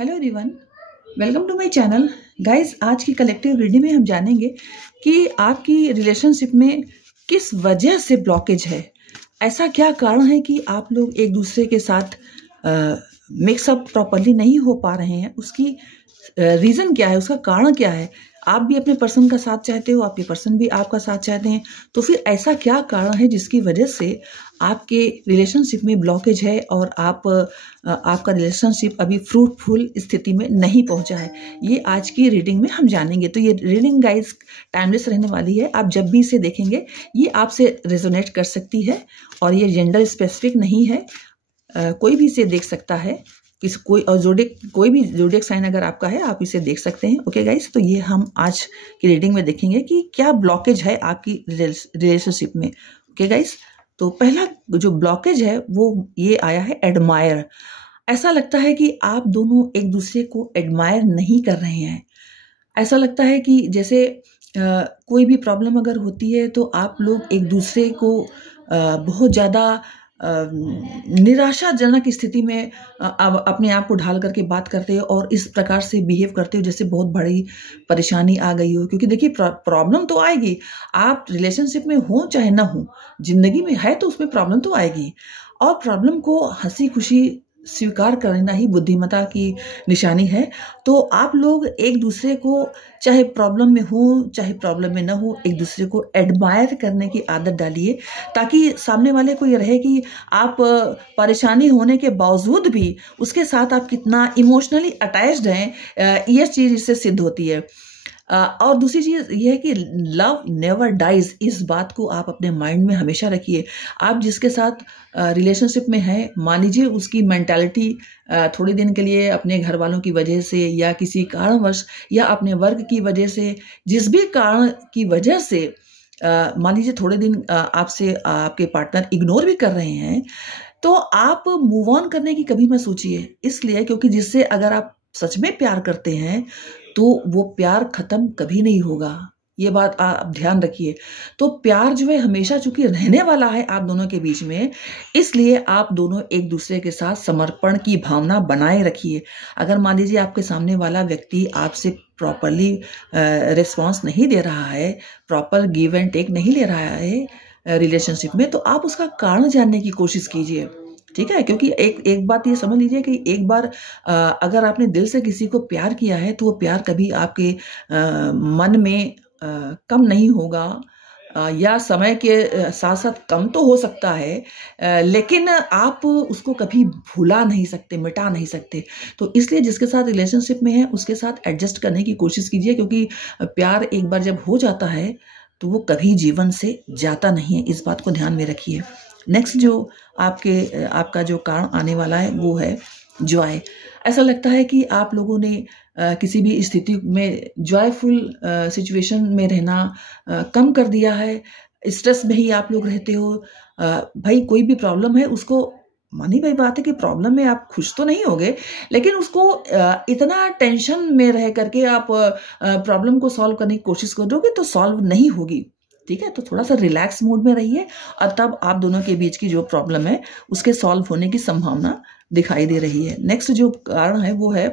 Hello everyone, welcome to my channel. Guys, आज की collective reading में हम जानेंगे कि आपकी रिलेशनशिप में किस वजह से ब्लॉकेज है। ऐसा क्या कारण है कि आप लोग एक दूसरे के साथ मिक्सअप प्रॉपरली नहीं हो पा रहे हैं। उसकी रीज़न क्या है, उसका कारण क्या है। आप भी अपने पर्सन का साथ चाहते हो, आपके पर्सन भी आपका साथ चाहते हैं, तो फिर ऐसा क्या कारण है जिसकी वजह से आपके रिलेशनशिप में ब्लॉकेज है और आपका रिलेशनशिप अभी फ्रूटफुल स्थिति में नहीं पहुंचा है। ये आज की रीडिंग में हम जानेंगे। तो ये रीडिंग गाइस टाइमलेस रहने वाली है। आप जब भी इसे देखेंगे ये आपसे रेजोनेट कर सकती है और ये जेंडर स्पेसिफिक नहीं है। कोई भी इसे देख सकता है। कोई भी ज़ोडिएक साइन अगर आपका है आप इसे देख सकते हैं। ओके गाइस, तो ये हम आज की रीडिंग में देखेंगे कि क्या ब्लॉकेज है आपकी रिलेशनशिप में। ओके गाइस, तो पहला जो ब्लॉकेज है वो ये आया है एडमायर। ऐसा लगता है कि आप दोनों एक दूसरे को एडमायर नहीं कर रहे हैं। ऐसा लगता है कि जैसे कोई भी प्रॉब्लम अगर होती है तो आप लोग एक दूसरे को बहुत ज़्यादा निराशाजनक स्थिति में अब अपने आप को ढाल करके बात करते हो और इस प्रकार से बिहेव करते हो जैसे बहुत बड़ी परेशानी आ गई हो। क्योंकि देखिए प्रॉब्लम तो आएगी, आप रिलेशनशिप में हो चाहे ना हो, जिंदगी में है तो उसमें प्रॉब्लम तो आएगी। और प्रॉब्लम को हंसी खुशी स्वीकार करना ही बुद्धिमत्ता की निशानी है। तो आप लोग एक दूसरे को चाहे प्रॉब्लम में हो चाहे प्रॉब्लम में ना हो, एक दूसरे को एडमायर करने की आदत डालिए, ताकि सामने वाले को ये रहे कि आप परेशानी होने के बावजूद भी उसके साथ आप कितना इमोशनली अटैच्ड हैं। ये चीज़ इससे सिद्ध होती है। और दूसरी चीज़ ये है कि लव नेवर डाइज। इस बात को आप अपने माइंड में हमेशा रखिए। आप जिसके साथ रिलेशनशिप में हैं, मान लीजिए उसकी मेंटालिटी थोड़े दिन के लिए अपने घर वालों की वजह से या किसी कारणवश या अपने वर्क की वजह से, जिस भी कारण की वजह से मान लीजिए थोड़े दिन आपसे आपके पार्टनर इग्नोर भी कर रहे हैं, तो आप मूव ऑन करने की कभी मत सोचिए। इसलिए क्योंकि जिससे अगर आप सच में प्यार करते हैं तो वो प्यार खत्म कभी नहीं होगा। ये बात आप ध्यान रखिए। तो प्यार जो है हमेशा चूंकि रहने वाला है आप दोनों के बीच में, इसलिए आप दोनों एक दूसरे के साथ समर्पण की भावना बनाए रखिए। अगर मान लीजिए आपके सामने वाला व्यक्ति आपसे प्रॉपरली रिस्पॉन्स नहीं दे रहा है, प्रॉपर गिव एंड टेक नहीं ले रहा है रिलेशनशिप में, तो आप उसका कारण जानने की कोशिश कीजिए। ठीक है, क्योंकि एक बात ये समझ लीजिए कि एक बार अगर आपने दिल से किसी को प्यार किया है तो वो प्यार कभी आपके मन में कम नहीं होगा, या समय के साथ साथ कम तो हो सकता है, लेकिन आप उसको कभी भुला नहीं सकते, मिटा नहीं सकते। तो इसलिए जिसके साथ रिलेशनशिप में है उसके साथ एडजस्ट करने की कोशिश कीजिए, क्योंकि प्यार एक बार जब हो जाता है तो वो कभी जीवन से जाता नहीं है। इस बात को ध्यान में रखिए। नेक्स्ट जो आपका जो कारण आने वाला है वो है जॉय। ऐसा लगता है कि आप लोगों ने किसी भी स्थिति में जॉयफुल सिचुएशन में रहना कम कर दिया है। स्ट्रेस में ही आप लोग रहते हो। भाई कोई भी प्रॉब्लम है उसको, मानी भाई बात है कि प्रॉब्लम में आप खुश तो नहीं होगे, लेकिन उसको इतना टेंशन में रह करके आप प्रॉब्लम को सॉल्व करने की कोशिश करोगे तो सॉल्व नहीं होगी। ठीक है, तो थोड़ा सा रिलैक्स मूड में रहिए और तब आप दोनों के बीच की जो प्रॉब्लम है उसके सॉल्व होने की संभावना दिखाई दे रही है। नेक्स्ट जो कारण है वो है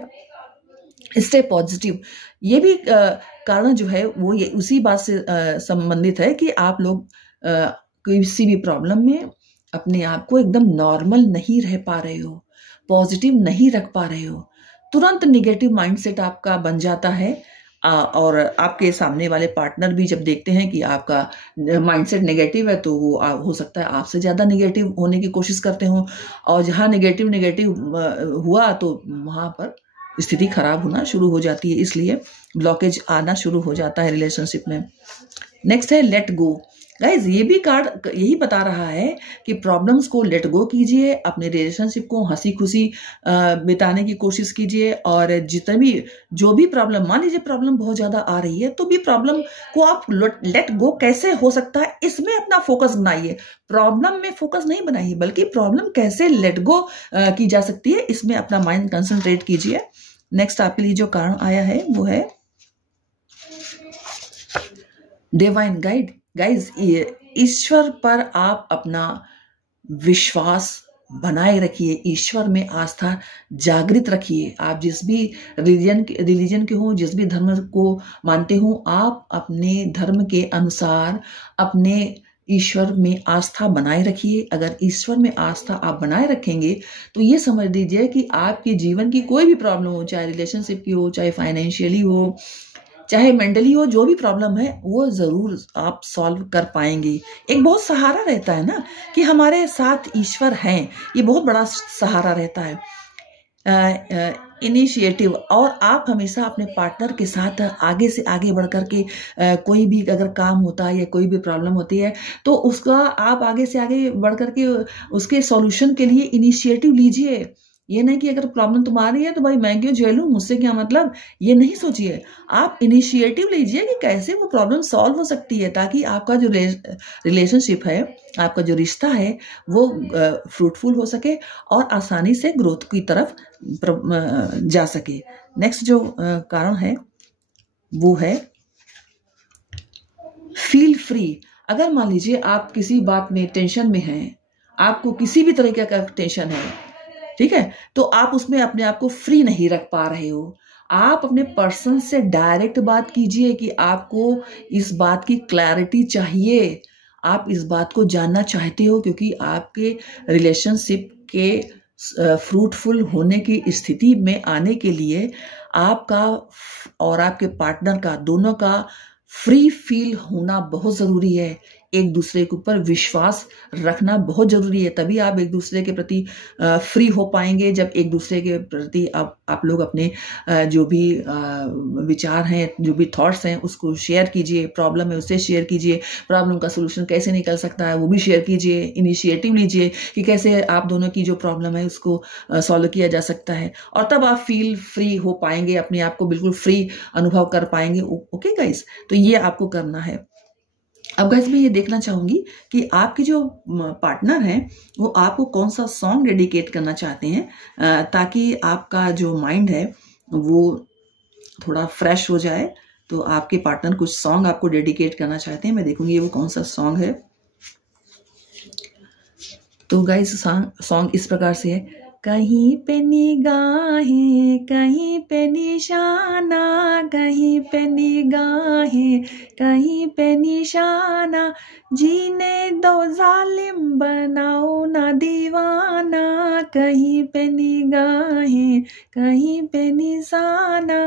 स्टे पॉजिटिव। ये भी कारण जो है वो ये उसी बात से संबंधित है कि आप लोग किसी भी प्रॉब्लम में अपने आप को एकदम नॉर्मल नहीं रह पा रहे हो, पॉजिटिव नहीं रख पा रहे हो। तुरंत निगेटिव माइंडसेट आपका बन जाता है। और आपके सामने वाले पार्टनर भी जब देखते हैं कि आपका माइंडसेट नेगेटिव है तो वो हो सकता है आपसे ज़्यादा नेगेटिव होने की कोशिश करते हो, और जहाँ नेगेटिव हुआ तो वहाँ पर स्थिति खराब होना शुरू हो जाती है। इसलिए ब्लॉकेज आना शुरू हो जाता है रिलेशनशिप में। नेक्स्ट है लेट गो। गाइज, ये भी कार्ड यही बता रहा है कि प्रॉब्लम्स को लेट गो कीजिए, अपने रिलेशनशिप को हंसी खुशी बिताने की कोशिश कीजिए। और जितने भी जो भी प्रॉब्लम, मान लीजिए प्रॉब्लम बहुत ज़्यादा आ रही है तो भी प्रॉब्लम को आप लेट गो कैसे हो सकता है इसमें अपना फोकस बनाइए। प्रॉब्लम में फोकस नहीं बनाइए, बल्कि प्रॉब्लम कैसे लेट गो की जा सकती है इसमें अपना माइंड कंसंट्रेट कीजिए। नेक्स्ट आपके लिए जो कारण आया है वो है डिवाइन गाइड। गाइज, ईश्वर पर आप अपना विश्वास बनाए रखिए, ईश्वर में आस्था जागृत रखिए। आप जिस भी रिलीजन के हो, जिस भी धर्म को मानते हो, आप अपने धर्म के अनुसार अपने ईश्वर में आस्था बनाए रखिए। अगर ईश्वर में आस्था आप बनाए रखेंगे तो ये समझ लीजिए कि आपके जीवन की कोई भी प्रॉब्लम हो, चाहे रिलेशनशिप की हो, चाहे फाइनेंशियली हो, चाहे मेंटली हो, जो भी प्रॉब्लम है वो जरूर आप सॉल्व कर पाएंगे। एक बहुत सहारा रहता है ना कि हमारे साथ ईश्वर हैं, ये बहुत बड़ा सहारा रहता है, इनिशिएटिव। और आप हमेशा अपने पार्टनर के साथ आगे से आगे बढ़ कर के कोई भी अगर काम होता है या कोई भी प्रॉब्लम होती है तो उसका आप आगे से आगे बढ़ कर के उसके सॉल्यूशन के लिए इनिशिएटिव लीजिए। ये नहीं कि अगर प्रॉब्लम तुम्हारी है तो भाई मैं क्यों झेलूं, मुझसे क्या मतलब, ये नहीं सोचिए। आप इनिशिएटिव लीजिए कि कैसे वो प्रॉब्लम सॉल्व हो सकती है, ताकि आपका जो रिलेशनशिप है, आपका जो रिश्ता है वो फ्रूटफुल हो सके और आसानी से ग्रोथ की तरफ जा सके। नेक्स्ट जो कारण है वो है फील फ्री। अगर मान लीजिए आप किसी बात में टेंशन में हैं, आपको किसी भी तरीके का टेंशन है, ठीक है, तो आप उसमें अपने आप को फ्री नहीं रख पा रहे हो, आप अपने पर्सन से डायरेक्ट बात कीजिए कि आपको इस बात की क्लैरिटी चाहिए, आप इस बात को जानना चाहते हो, क्योंकि आपके रिलेशनशिप के फ्रूटफुल होने की स्थिति में आने के लिए आपका और आपके पार्टनर का, दोनों का फ्री फील होना बहुत ज़रूरी है। एक दूसरे के ऊपर विश्वास रखना बहुत जरूरी है, तभी आप एक दूसरे के प्रति फ्री हो पाएंगे। जब एक दूसरे के प्रति आप लोग अपने जो भी विचार हैं, जो भी थॉट्स हैं, उसको शेयर कीजिए। प्रॉब्लम है उससे शेयर कीजिए, प्रॉब्लम का सोल्यूशन कैसे निकल सकता है वो भी शेयर कीजिए। इनिशिएटिव लीजिए कि कैसे आप दोनों की जो प्रॉब्लम है उसको सॉल्व किया जा सकता है, और तब आप फील फ्री हो पाएंगे, अपने आप को बिल्कुल फ्री अनुभव कर पाएंगे। ओके गाइस, तो ये आपको करना है। अब गाइस मैं ये देखना चाहूंगी कि आपके जो पार्टनर हैं वो आपको कौन सा सॉन्ग डेडिकेट करना चाहते हैं, ताकि आपका जो माइंड है वो थोड़ा फ्रेश हो जाए। तो आपके पार्टनर कुछ सॉन्ग आपको डेडिकेट करना चाहते हैं, मैं देखूंगी वो कौन सा सॉन्ग है। तो गाइस सॉन्ग इस प्रकार से है, कहीं पे निगाहें, कहीं पे निशाना, कहीं पे निगाहें, कहीं पे निशाना, जीने दो जालिम बनाओ ना दीवाना, कहीं पे निगाहें, कहीं पे निशाना।